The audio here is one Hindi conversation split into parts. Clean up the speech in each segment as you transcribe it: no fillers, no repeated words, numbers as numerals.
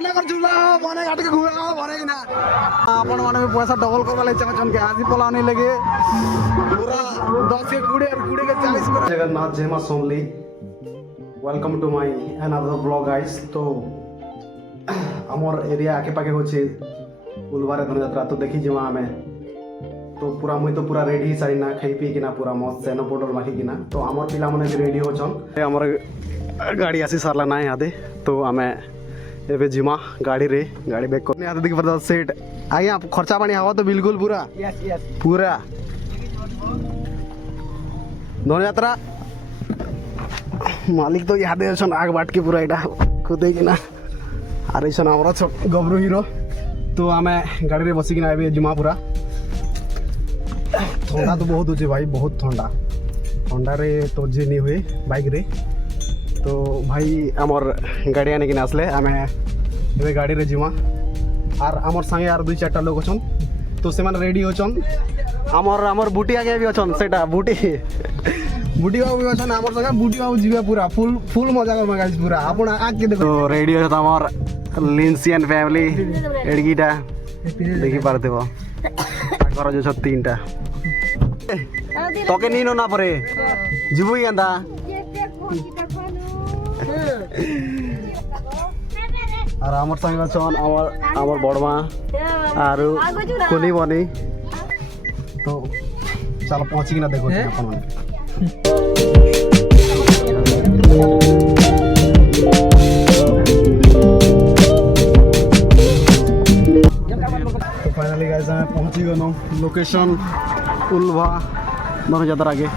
मने कर झूला मने काट के घुरा भरे कि ना अपन माने पैसा डबल कर वाले चन के आज पलाने लगे पूरा 10 के कूड़े और कूड़े के 40 में जगन्नाथ जय मां Somli welcome to my another blog guys. तो हमर एरिया आके पाके होचे उलवारे धन यात्रा तो देखी जमा हमें तो पूरा मुई तो पूरा रेडी सारी ना खाई पी कि ना पूरा मस्त सेनो पोटल माखी कि ना तो हमर पिला मने रेडी होचन हमर गाड़ी आसी सारला ना यादे तो हमें एबे जिमा गाड़ी रे गाड़ी बैक करने आते देखि पर सेट आगे खर्चा पानी हवा तो बिल्कुल पूरा यस पूरा धन यात्रा मालिक तो यादे छन आग बाट के पूरा एटा खुदे कि ना आरे छन हमरा गबरू हीरो तो हमें गाड़ी रे बसी कि ना एबे जिमा पूरा ठंडा तो बहुत होचे भाई बहुत ठंडा रे तो जे नहीं हुए बाइक रे तो भाई आमर गाड़ी आने कि आसले आम ए गाड़ी रे जिमा आर आमर संगे आर 2-4टा लोग अछन तो से रेडी होचन आमर बुटी आगे भी अछन सेटा बुटी बाबू भी अछन आमर संगे बुटी बाबू जीवे पूरा फुल मजा कर गाइस पूरा आपण आके देखो तो रेडी हो आमर लिंसियन फैमिली एडगीटा देखि पारथेबो ताकर जो 3टा तोके नीनो ना परे जीबु केंदा और आमर संगे छन आमर बड़मा आरो कोनी बनी तो चलो पहुंची कि ना देखो अपन माने तो फाइनली गाइस हम पहुंची गनो लोकेशन उलवा मन ज्यादा आगे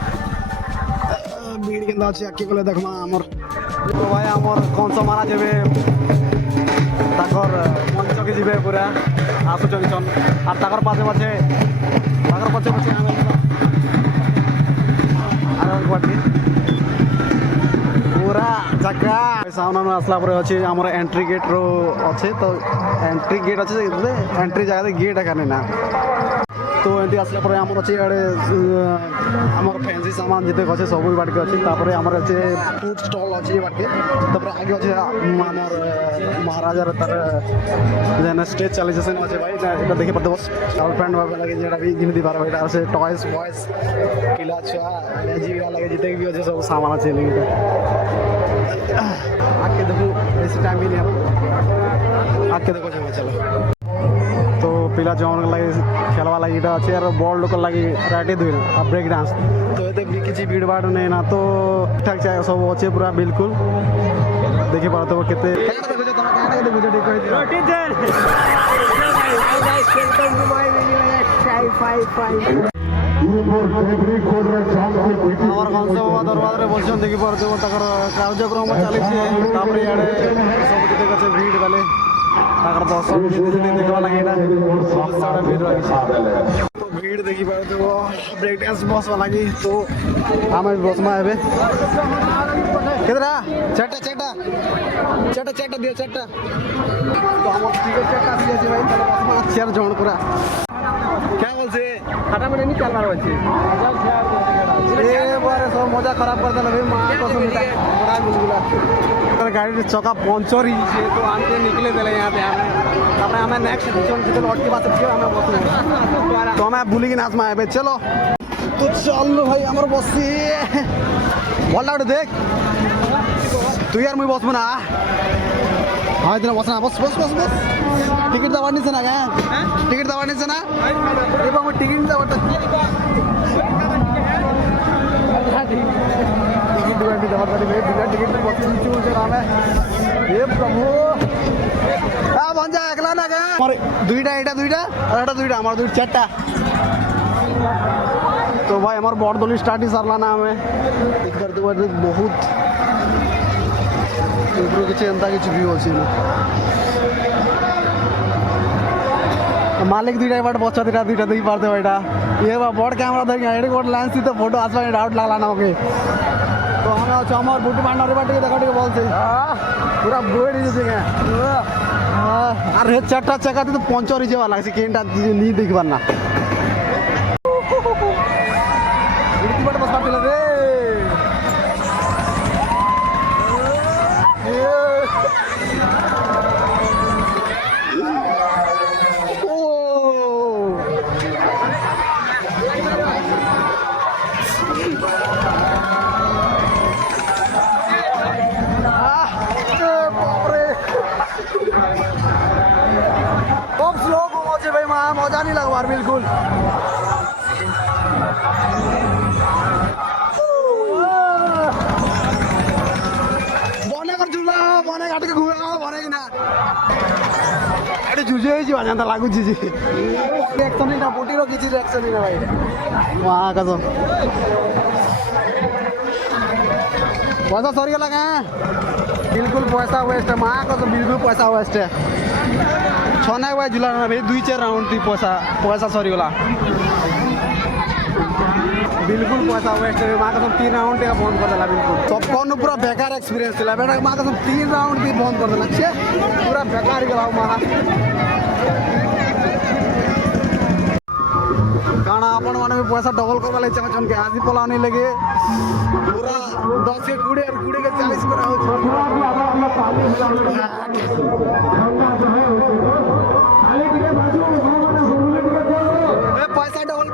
भीड़ केंदा अछि आके कोले देखमा हमर तो भाई हमर कौन सा मारा जेबे ताकर मंच के जीवे पूरा आसु चलिछन और ताकर पाछे पाछे आमे आगे बाटी पूरा जगह सामने में आसला पर अछि हमर एंट्री गेट रो अछि तो एंट्री गेट अछि एंट्री जगह गेट करने ना तो एंटी आसला पर हमर अछि अडे हमर फैंसी सामान जते अछि सब बाट के अछि तापर हमर अछि फूड स्टॉल अछि बाट के तापर आगे अछि हमर महाराजा रे तर जेना स्टेज चले जसन अछि भाई एटा देखि पड़तो गर्लफ्रेंड बाबा लगे जेड़ा भी गिनती बार बेटा से टॉयज बॉयज किला छुआ जी लगे जते भी अछि सब सामान अछि लेके आके देखो इस टाइम भी नहीं आके देखो चलो तो पिला जौन लगे खेलवा लगी अच्छे यार बॉल लोक लगी राइटे दुई और ब्रेक डांस तो ये किसी भीड़ भाड़ नहीं ना तो ठीक ठाक चाहिए सब अच्छे पूरा बिल्कुल देखी पाते हो केते दरबार में बोलछन देखी पाते हो तकर कार्यक्रम चली सब जगह भीड़ वाले अगर दर्शक देखा लगे ना तो भीड़ देखी पाए तो ब्रेक डांस बस वाला की तो आम बस में आवे कितना चट्टा दियो चट्टा तो हम टिकट चट्टा दिए भाई चेयर जौन पूरा क्या बोलছে फाटाफाटी नहीं चलना बच्चे ये बारे सब मजा खराब कर देला भाई मां कसम बड़ा गुलगुला गाड़ी रे चक्का पंचर ही छे तो आके निकले देले यहां पे हमें नेक्स्ट जोन जितन और की बात है हमें बस तो हमें भूली की नाच में आए चलो तो चल भाई हमर बसी बोल लाउड देख तू यार मुई बस बना हां इतना बसना बस टिकट दवानी से ना क्या टिकट दवानी से ना ये बाबू टिकट दवाता टिकट दवानी दवाता भाई बिना टिकट तो बस चूर चला है ये प्रभु आ बन जा अगला ना क्या और दुईटा और एटा दुईटा हमार दुई चारटा तो भाई हमार बड़दोली स्टार्ट ही सरला ना हमें एक बार बहुत ऊपर किसी एंता किसी व्यू अच्छी मालिक दुईटा बाट बच्चा दुईटा देखी पारते बेटा ये बड़ कैमरा देखिए एडे गोट लेंस थी तो फोटो आसवा डाउट लागला ना ओके तो हमें अच्छा हमार बूटी पांडा रे बाटे देखा बोल से पूरा बोर्ड ही जगह अरे चारटा चक्का तो पंचर ही जेवा लागसी केनटा नहीं देख पारना इडकी बाट बस पाटिला रे मजा नहीं लगा यार बिल्कुल। बने कर झूला बने घाट के घूमे बने कि ना एटे जुझे ही जीवा जानता लागू जी रिएक्शन ही ना बोटी रो किसी रिएक्शन ही ना भाई वहाँ का तो पैसा सॉरी लगा बिल्कुल पैसा वेस्ट है माँ का तो बिल्कुल पैसा वेस्ट है छना हुआ झूला ना भाई 2-4 राउंड थी पैसा सॉरी वाला बिल्कुल पैसा वेस्ट है माँ का सब 3 राउंड का बंद कर दिला बिल्कुल सबको पूरा बेकार एक्सपीरियंस थी बेटा माँ का सब 3 राउंड भी बंद कर दिला छे पूरा बेकार गला माँ कारण अपन माने में पैसा डबल कर वाले चाहन के आदि पला नहीं लगे पूरा 10 के 20 और 20 के 40 करा हो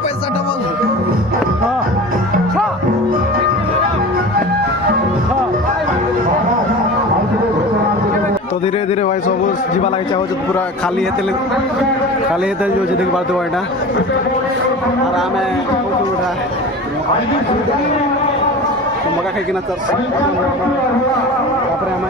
पैसा डबल तो धीरे धीरे भाई सब जीवा लगे चाहो पूरा खाली हेते जो देख पाते हो एटा और आमे उठा तो मगा खाई किना चर्च तापर आमे